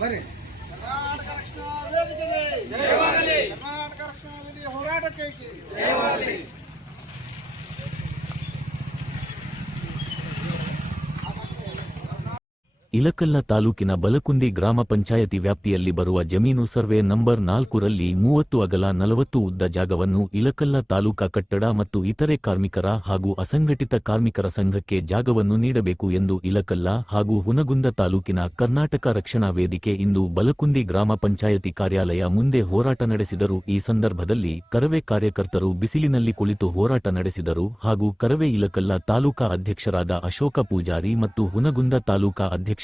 ಬರ್ರಿ. ಕರ್ನಾಟಕ ರಕ್ಷಣಾ ವೇದಿಕೆಗೆ ಜಯವಾಗಲಿ. ಕರ್ನಾಟಕ ರಕ್ಷಣಾ ವೇದಿಕೆ ಹೋರಾಟಕ್ಕೆ ಜಯವಾಗಲಿ. ಇಲಕಲ್ಲ ತಾಲೂಕಿನ ಬಲಕುಂದಿ ಗ್ರಾಮ ಪಂಚಾಯತಿ ವ್ಯಾಪ್ತಿಯಲ್ಲಿ ಬರುವ ಜಮೀನು ಸರ್ವೆ ನಂಬರ್ 4ರಲ್ಲಿ 30 ಅಗಲ 40 ಉದ್ದ ಜಾಗವನ್ನು ಇಲಕಲ್ಲ ತಾಲೂಕಾ ಕಟ್ಟಡ ಮತ್ತು ಇತರೆ ಕಾರ್ಮಿಕರ ಹಾಗೂ ಅಸಂಘಟಿತ ಕಾರ್ಮಿಕರ ಸಂಘಕ್ಕೆ ಜಾಗವನ್ನು ನೀಡಬೇಕು ಎಂದು ಇಲಕಲ್ಲ ಹಾಗೂ ಹುನಗುಂದ ತಾಲೂಕಿನ ಕರ್ನಾಟಕ ರಕ್ಷಣಾ ವೇದಿಕೆ ಇಂದು ಬಲಕುಂದಿ ಗ್ರಾಮ ಪಂಚಾಯತಿ ಕಾರ್ಯಾಲಯ ಮುಂದೆ ಹೋರಾಟ ನಡೆಸಿದರು. ಈ ಸಂದರ್ಭದಲ್ಲಿ ಕರವೇ ಕಾರ್ಯಕರ್ತರು ಬಿಸಿಲಿನಲ್ಲಿ ಕುಳಿತು ಹೋರಾಟ ನಡೆಸಿದರು ಹಾಗೂ ಕರವೇ ಇಲಕಲ್ಲ ತಾಲೂಕಾ ಅಧ್ಯಕ್ಷರಾದ ಅಶೋಕ ಪೂಜಾರಿ ಮತ್ತು ಹುನಗುಂದ ತಾಲೂಕಾ ಅಧ್ಯಕ್ಷರಾದ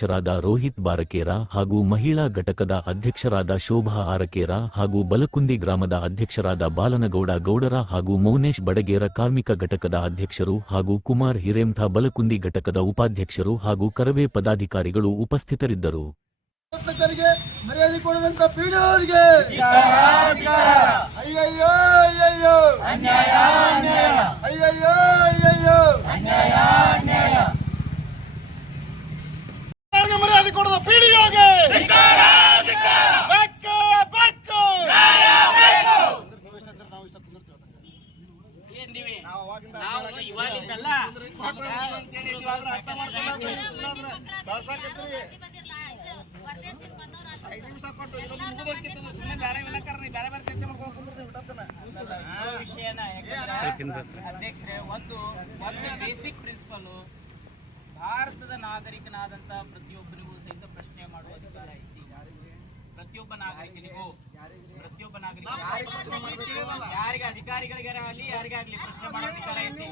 ರೋಹಿತ್ ಬಾರಕೇರ ಹಾಗೂ ಮಹಿಳಾ ಘಟಕದ ಅಧ್ಯಕ್ಷರಾದ ಶೋಭಾ ಆರಕೇರ ಹಾಗೂ ಬಲಕುಂದಿ ಗ್ರಾಮದ ಅಧ್ಯಕ್ಷರಾದ ಬಾಲನಗೌಡ ಗೌಡರ ಹಾಗೂ ಮೌನೇಶ್ ಬಡಗೇರ ಕಾರ್ಮಿಕ ಘಟಕದ ಅಧ್ಯಕ್ಷರು ಹಾಗೂ ಕುಮಾರ್ ಹಿರೇಮ್ಥ ಬಲಕುಂದಿ ಘಟಕದ ಉಪಾಧ್ಯಕ್ಷರು ಹಾಗೂ ಕರವೇ ಪದಾಧಿಕಾರಿಗಳು ಉಪಸ್ಥಿತರಿದ್ದರು. ಮರ್ಯಾದೆ ಕೊಡದಂತ ಪೀಡಿಯವರಿಗೆ ಅಯ್ಯಯ್ಯೋ ಅಯ್ಯಯ್ಯೋ ಅನ್ಯಾಯ ಅನ್ಯಾಯ ಅಯ್ಯಯ್ಯೋ ಅಯ್ಯಯ್ಯೋ ಅನ್ಯಾಯ ಅನ್ಯಾಯ ಮರ್ಯಾದೆ ಕೊಡದ ಪೀಡಿಯೋಗೆ ಅಧ್ಯಕ್ಷರೇ, ಒಂದು ಬೇಸಿಕ್ ಪ್ರಿನ್ಸಿಪಲ್ ಭಾರತದ ನಾಗರಿಕನಾದಂತ ಪ್ರತಿಯೊಬ್ಬರಿಗೂ ಸಹಿತ ಪ್ರಶ್ನೆ ಮಾಡುವ ಅಧಿಕಾರ ಐತಿ. ಪ್ರತಿಯೊಬ್ಬ ನಾಗರಿಕನಿಗೂ ಯಾರಿಗೆ ಅಧಿಕಾರಿಗಳಿಗಾಗಲಿ ಯಾರಿಗಾಗಲಿ ಪ್ರಶ್ನೆ ಮಾಡೋ ಅಧಿಕಾರ ಐತಿ.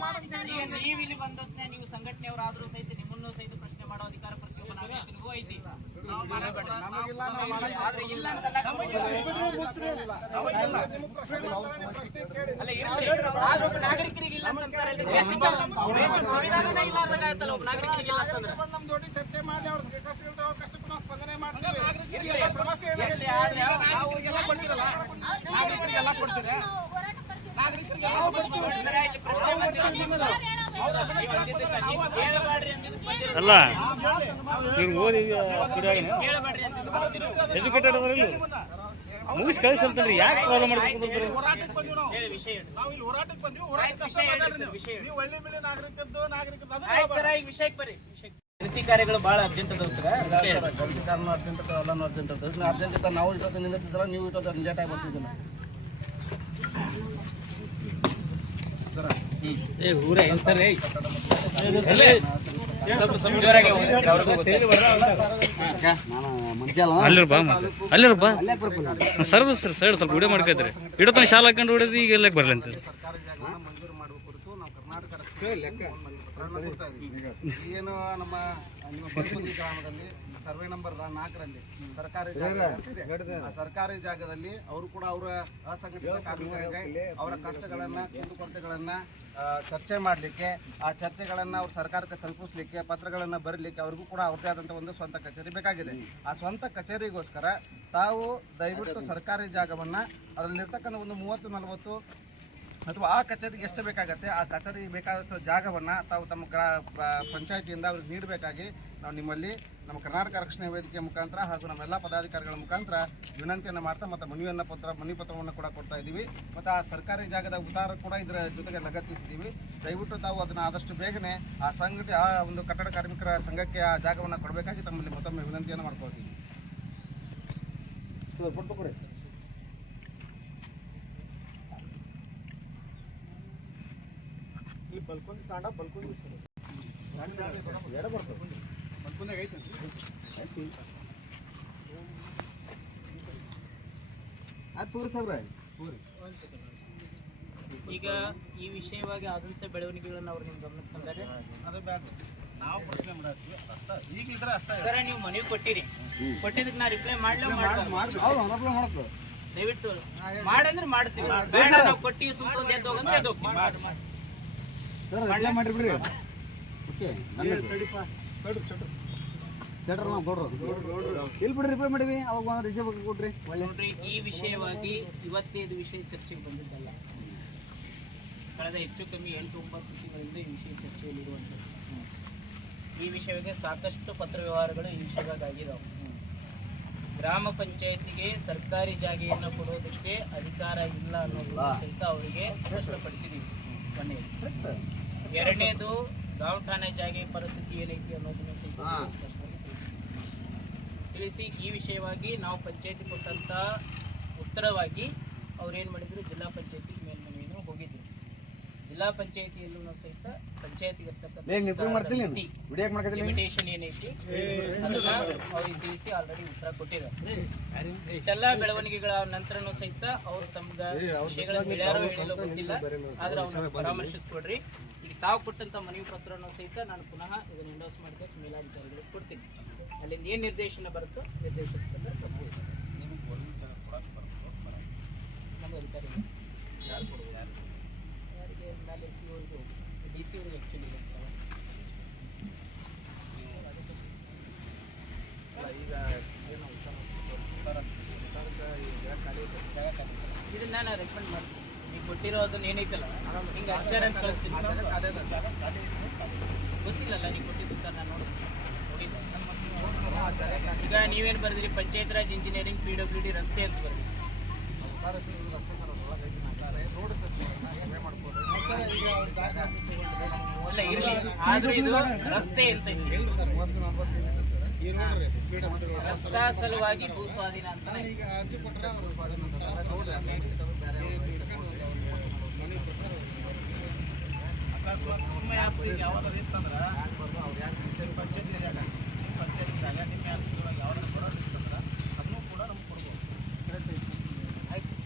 ಈಗ ನೀವು ಇಲ್ಲಿ ಬಂದದ್ನೇ ನೀವು ಸಂಘಟನೆಯವರಾದ್ರೂ ಸಹಿತ ನಿಮ್ಮನ್ನು ಸಹಿತ ಪ್ರಶ್ನೆ ಮಾಡೋ ಅಧಿಕಾರ ಪ್ರತಿಯೊಬ್ಬ ನಾಗರಿಕನಿಗೂ ಐತಿ. ನಾಗರಿಕರಿಗೆ ಇಲ್ಲ ಅಂತಂತಾರಲ್ರಿ, ಸಂವಿಧಾನನೇ ಇಲ್ಲ ಅಂತಾಗತ್ತಲ್ಲ ಒಬ್ಬ ನಾಗರಿಕರಿಗೆ ಇಲ್ಲ ಅಂತಂದ್ರೆ. ನಮ್ಮ ಜೋಡಿ ಚರ್ಚೆ ಮಾಡಿ ಅವ್ರ ಕಷ್ಟಕ್ಕೂ ನಾವು ಸ್ಪಂದನೆ ಮಾಡ್ತೀವಿ. ಸಮಸ್ಯೆ ನಾವುಗೆಲ್ಲ ಕೊಡ್ತೀರಲ್ಲ, ನಾಗರಿಕರಿಗೆಲ್ಲ ಕೊಡ್ತೀರಿ, ಅಲ್ಲ ನೀವು ಓದಿ ಎಜುಕೇಟೆಡ್ ಅದರಲ್ಲಿ ಮುಗಿಸಿ ಕಳಿಸಲ್ತಲ್ರಿ, ಯಾಕೆ ಪ್ರಾಬ್ಲಮ್ ಮಾಡ್ಕೊಂಡು ಹೋರಾಟಕ್ಕೆ ಬಂದಿವಿ ನಾವು. ಇಲ್ಲಿ ಹೋರಾಟಕ್ಕೆ ಬಂದಿವಿ. ನೀವು ಒಳ್ಳೆ ಮೇಲೆ ನಾಗರಿಕದ್ದು ವಿಷಯಕ್ಕೆ ಬರ್ರಿ. ಗಣತಿ ಕಾರ್ಯಗಳು ಬಹಳ ಅರ್ಜೆಂಟ್ ಅದಾವ ಸರ್. ಗಣತಿ ಕಾರಣ ಅರ್ಜೆಂಟ್ ಎಲ್ಲಾನು ಅರ್ಜೆಂಟ್ ಅದ. ಅರ್ಜೆಂಟ್ ಇದ್ದ ನಾವು ಇಟ್ಟೋದು ನಿಲ್ಲಿಸಿದ್ರೆ ನೀವು ಇಟ್ಟೋದು ಲೇಟ್ ಆಗಿ ಬರ್ತಿದ್ದಿಲ್ಲ ಸರ್. ಊರ ಏನ್ ಸರ್ ಅಲ್ಲಿರಪ್ಪ ಸರ್ವಿಸ್ ಸೈಡ್ ಸ್ವಲ್ಪ ವಿಡಿಯೋ ಮಾಡ್ಕೈತ್ರಿ. ಇಡೋತನ ಶಾಲೆ ಹಾಕೊಂಡು ಹೊಡೆದು ಈಗ ಎಲ್ಲ ಬರಲಿ ಅಂತ ಮಂಜೂರು ಮಾಡುವ ಕುರಿತು ನಾವು ಕರ್ನಾಟಕ ಏನು ನಿಮ್ಮ ಬಲಕುಂದಿ ಗ್ರಾಮದಲ್ಲಿ ಸರ್ವೆ ನಂಬರ್ 4ರಲ್ಲಿ ಸರ್ಕಾರಿ ಜಾಗದಲ್ಲಿ ಅವರು ಕೂಡ ಅವರ ಅಸಂಘಟಿತ ಕಾರ್ಮಿಕರಿಗೆ ಅವರ ಕಷ್ಟಗಳನ್ನ ಕುಂದುಕೊರತೆಗಳನ್ನ ಚರ್ಚೆ ಮಾಡಲಿಕ್ಕೆ, ಆ ಚರ್ಚೆಗಳನ್ನ ಅವ್ರ ಸರ್ಕಾರಕ್ಕೆ ತಲುಪಿಸ್ಲಿಕ್ಕೆ, ಪತ್ರಗಳನ್ನ ಬರೀಲಿಕ್ಕೆ ಅವ್ರಿಗೂ ಕೂಡ ಅವ್ರದೇ ಆದಂಥ ಒಂದು ಸ್ವಂತ ಕಚೇರಿ ಬೇಕಾಗಿದೆ. ಆ ಸ್ವಂತ ಕಚೇರಿಗೋಸ್ಕರ ತಾವು ದಯವಿಟ್ಟು ಸರ್ಕಾರಿ ಜಾಗವನ್ನ ಅದರಲ್ಲಿರ್ತಕ್ಕಂಥ ಒಂದು 30-40 ಅಥವಾ ಆ ಕಚೇರಿಗೆ ಎಷ್ಟು ಬೇಕಾಗತ್ತೆ ಆ ಕಚೇರಿಗೆ ಬೇಕಾದಷ್ಟು ಜಾಗವನ್ನು ತಾವು ತಮ್ಮ ಪಂಚಾಯತಿಯಿಂದ ಅವ್ರಿಗೆ ನೀಡಬೇಕಾಗಿ ನಾವು ನಿಮ್ಮಲ್ಲಿ ನಮ್ಮ ಕರ್ನಾಟಕ ರಕ್ಷಣಾ ವೇದಿಕೆ ಮುಖಾಂತರ ಹಾಗೂ ನಮ್ಮೆಲ್ಲ ಪದಾಧಿಕಾರಿಗಳ ಮುಖಾಂತರ ವಿನಂತಿಯನ್ನು ಮಾಡ್ತಾ ಮತ್ತು ಮನವಿ ಪತ್ರವನ್ನು ಕೂಡ ಕೊಡ್ತಾ ಇದ್ದೀವಿ. ಮತ್ತು ಆ ಸರ್ಕಾರಿ ಜಾಗದ ಉತ್ತಾರ ಕೂಡ ಇದರ ಜೊತೆಗೆ ಲಗತ್ತಿಸಿದ್ದೀವಿ. ದಯವಿಟ್ಟು ತಾವು ಅದನ್ನು ಆದಷ್ಟು ಬೇಗನೆ ಆ ಒಂದು ಕಟ್ಟಡ ಕಾರ್ಮಿಕರ ಸಂಘಕ್ಕೆ ಆ ಜಾಗವನ್ನು ಕೊಡಬೇಕಾಗಿ ತಮ್ಮಲ್ಲಿ ಮತ್ತೊಮ್ಮೆ ವಿನಂತಿಯನ್ನು ಮಾಡ್ಕೊಳ್ತೀವಿ. ಬಲ್ಕೊಂಡಿ ತಾಂಡ ಬಲ್ಕೊಂಡಿ ಬಲ್ಕೊಂಡಾಗ ಐತಿ ಅದು ತೋರಿಸ್ರ. ಈಗ ಈ ವಿಷಯವಾಗಿ ಆದಂಥ ಬೆಳವಣಿಗೆಗಳನ್ನು ಅವ್ರು ನಿಮ್ಮ ಗಮನಕ್ಕೆ ತಂದರೆ ಅದು ಬೇಡ, ನಾವು ಪ್ರಶ್ನೆ ಮಾಡ್ತೀವಿ ಅಷ್ಟೇ. ಈಗ ಇದ್ರೆ ಅಷ್ಟೇ ಸರ್, ನೀವು ಮನವಿ ಕೊಟ್ಟಿರಿ, ಕೊಟ್ಟಿದ್ದಕ್ಕೆ ನಾ ರಿಪ್ಲೈ ದಯವಿಟ್ಟು ಮಾಡಂದ್ರೆ ಮಾಡ್ತೀವಿ, ಬೇಡ ನಾವು ಕೊಟ್ಟಿ ಸುಮ್ಮನೆ ಎದ್ದು ಹೋಗಂದ್ರೆ ಎದ್ದು ಹೋಗ್ತೀವಿ. ಮಾಡಿಬಿಡ್ರಿ. ಇಲ್ಲಿ ಬಿಡ್ರಿ, ರಿಪ್ಲೈ ಮಾಡಿವಿ, ಅವಾಗ ಒಂದು ರಿಸೀವ್ ಕೊಡ್ರಿ. ನೋಡ್ರಿ, ಈ ವಿಷಯವಾಗಿ ಇವತ್ತೇ ಇದು ವಿಷಯ ಚರ್ಚೆಗೆ ಬಂದಿದ್ದಲ್ಲ. ಕಳೆದ ಹೆಚ್ಚು ಕಮ್ಮಿ 8-9 ತಿಂಗಳಿಂದ ಈ ವಿಷಯ ಚರ್ಚೆಯಲ್ಲಿರುವಂಥದ್ದು. ಈ ವಿಷಯವಾಗಿ ಸಾಕಷ್ಟು ಪತ್ರ ವ್ಯವಹಾರಗಳು ಈ ವಿಷಯವಾಗಿ ಆಗಿದಾವೆ. ಗ್ರಾಮ ಪಂಚಾಯತಿಗೆ ಸರ್ಕಾರಿ ಜಾಗೆಯನ್ನು ಕೊಡೋದಕ್ಕೆ ಅಧಿಕಾರ ಇಲ್ಲ ಅನ್ನೋದು ಸಹಿತ ಅವರಿಗೆ ಸ್ಪಷ್ಟಪಡಿಸಿದ್ದೀವಿ. ಒಂದನೇದು. ಎರಡನೇದು ಗಾಂವ್ ಠಾಣೆ ಜಾಗೆ ಪರಿಸ್ಥಿತಿ ಏನೈತಿ ಅನ್ನೋದನ್ನು ಸಹಿತ ಸ್ಪಷ್ಟವಾಗಿ ತಿಳಿಸಿ ಈ ವಿಷಯವಾಗಿ ನಾವು ಪಂಚಾಯತಿ ಕೊಟ್ಟಂತ ಉತ್ತರವಾಗಿ ಅವ್ರೇನು ಮಾಡಿದ್ರು, ಜಿಲ್ಲಾ ಪಂಚಾಯತಿ ಮೇಲ್ಮನವಿಯನ್ನು ಹೋಗಿದ್ರು. ಜಿಲ್ಲಾ ಪಂಚಾಯತಿಯಲ್ಲೂ ಸಹಿತ ಪಂಚಾಯತಿಗೆ ಲಿಮಿಟೇಷನ್ ಏನೈತಿ ಅದನ್ನ ಅವ್ರಿಗೆ ತಿಳಿಸಿ ಆಲ್ರೆಡಿ ಉತ್ತರ ಕೊಟ್ಟಿದ್ದಾರೆ. ಇಷ್ಟೆಲ್ಲ ಬೆಳವಣಿಗೆಗಳ ನಂತರನೂ ಸಹಿತ ಅವ್ರು ತಮ್ಗೆ ವಿಷಯಗಳನ್ನು ಬೆಳೆಯಾರೋ ಹೇಳೋ ಗೊತ್ತಿಲ್ಲ, ಆದ್ರೆ ಅವ್ರನ್ನ ಪರಾಮರ್ಶಿಸ್ಕೊಡ್ರಿ. ಈಗ ತಾವು ಕೊಟ್ಟಂತ ಮನವಿ ಪತ್ರನೂ ಸಹಿತ ನಾನು ಪುನಃ ಇದನ್ನು ಎಂಡೋಸ್ ಮಾಡಿದ ಮೇಲಾಧಿಕಾರಿಗಳಿಗೆ ಕೊಡ್ತೀನಿ. ಅಲ್ಲಿಂದ ಏನು ನಿರ್ದೇಶನ ಬರುತ್ತೋ ನಿರ್ದೇಶನ ನಮ್ಮ ಅಧಿಕಾರಿ ಯಾರು ಕೊಡುವುದು, ಯಾರಿಗೆ ಮೇಲೆ ಸಿ ಅವ್ರಿಗೆ ಡಿ ಸಿ ಅವ್ರಿಗೆ ಆ್ಯಕ್ಚುಲಿ ಇದನ್ನ ನಾನು ರೆಕಮೆಂಡ್ ಮಾಡ್ತೀನಿ. ಈಗ ಕೊಟ್ಟಿರೋದನ್ನ ಏನೈತಲ್ಲ ಹಿಂಗೆ ಅಕ್ಷರ ಅಂತ ಕಳಿಸ್ತೀನಿ. ಗೊತ್ತಿಲ್ಲಲ್ಲ ನೀವು ಕೊಟ್ಟಿದ್ದ ನಾನು ನೋಡಿದ್ದೆ. ಈಗ ನೀವೇನು ಬರೆದ್ರಿ, ಪಂಚಾಯತ್ ರಾಜ್ ಇಂಜಿನಿಯರಿಂಗ್ PWD ರಸ್ತೆ ಅಂತ ಬರೆದ್ರಿ. ಅಲ್ಲ ಇರಲಿ, ಆದ್ರೂ ಇದು ರಸ್ತೆ ಅಂತ ರಸ್ತಾ ಸಲುವಾಗಿ ಭೂ ಸ್ವಾಧೀನ ಅಂತ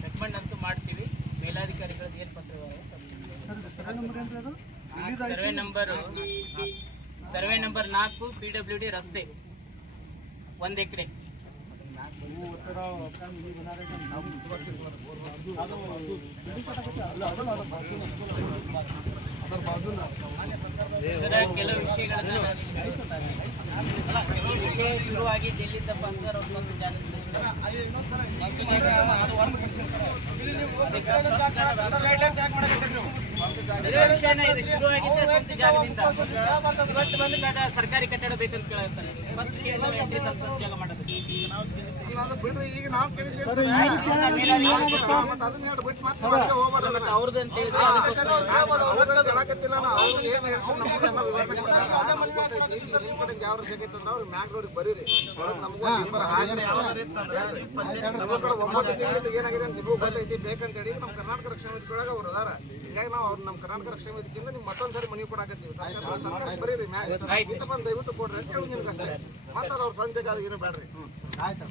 ರೆಕಮೆಂಡ್ ಅಂತೂ ಮಾಡ್ತೀವಿ. ಮೇಲಾಧಿಕಾರಿಗಳದ್ದು ಏನು ಪತ್ರ ಸರ್ವೆ ನಂಬರ್ 4 PWD ರಸ್ತೆ 1 ಎಕರೆ. ಕೆಲವು ವಿಷಯಗಳನ್ನ ಶುರುವಾಗಿ ಎಲ್ಲಿದ್ದಪ್ಪ ಅಂದ್ರೆ ಅವ್ರು ಒಂದು ಜಾಗದಲ್ಲಿ ಸರ್ಕಾರಿ ಕಟ್ಟಡ ಬೇಕಂತ ಕೇಳ್ತಾರೆ. ಫಸ್ಟ್ ಎಂಟ್ರಿ ಜಾಗ ಮಾಡೋದು ಅವ್ರದ್ದು ಅಂತ ಹೇಳಿದ್ರೆ ಏನಾಗಿದೆ ನಿಮಗೂ ಗೊತ್ತೈತಿ ಬೇಕಂತೇಳಿ ನಮ್ಮ ಕರ್ನಾಟಕ ರಕ್ಷಣಾ ವೇದಿಕೆಯೊಳಗೆ ಅವ್ರು ಅದಾರ. ಹಿಂಗಾಗಿ ನಾವು ಅವ್ರು ನಮ್ಮ ಕರ್ನಾಟಕ ರಕ್ಷಣಾ ವೇದಿಕೆಯಿಂದ ನಿಮ್ಗೆ ಮತ್ತೊಂದ್ಸರಿ ಮನವಿ ಕೊಡಾಕತ್ತೀವಿ. ಬರೀರಿ ದಯವಿಟ್ಟು ಕೊಡ್ರಿ ಅಂತ ಹೇಳಿ ನಿಮ್ಗೆ ಅಷ್ಟೇ. ಮತ್ತೆ ಅವ್ರ ಸ್ವಂತ ಜಾಗ ಏನು ಬೇಡ್ರಿ. ಆಯ್ತು.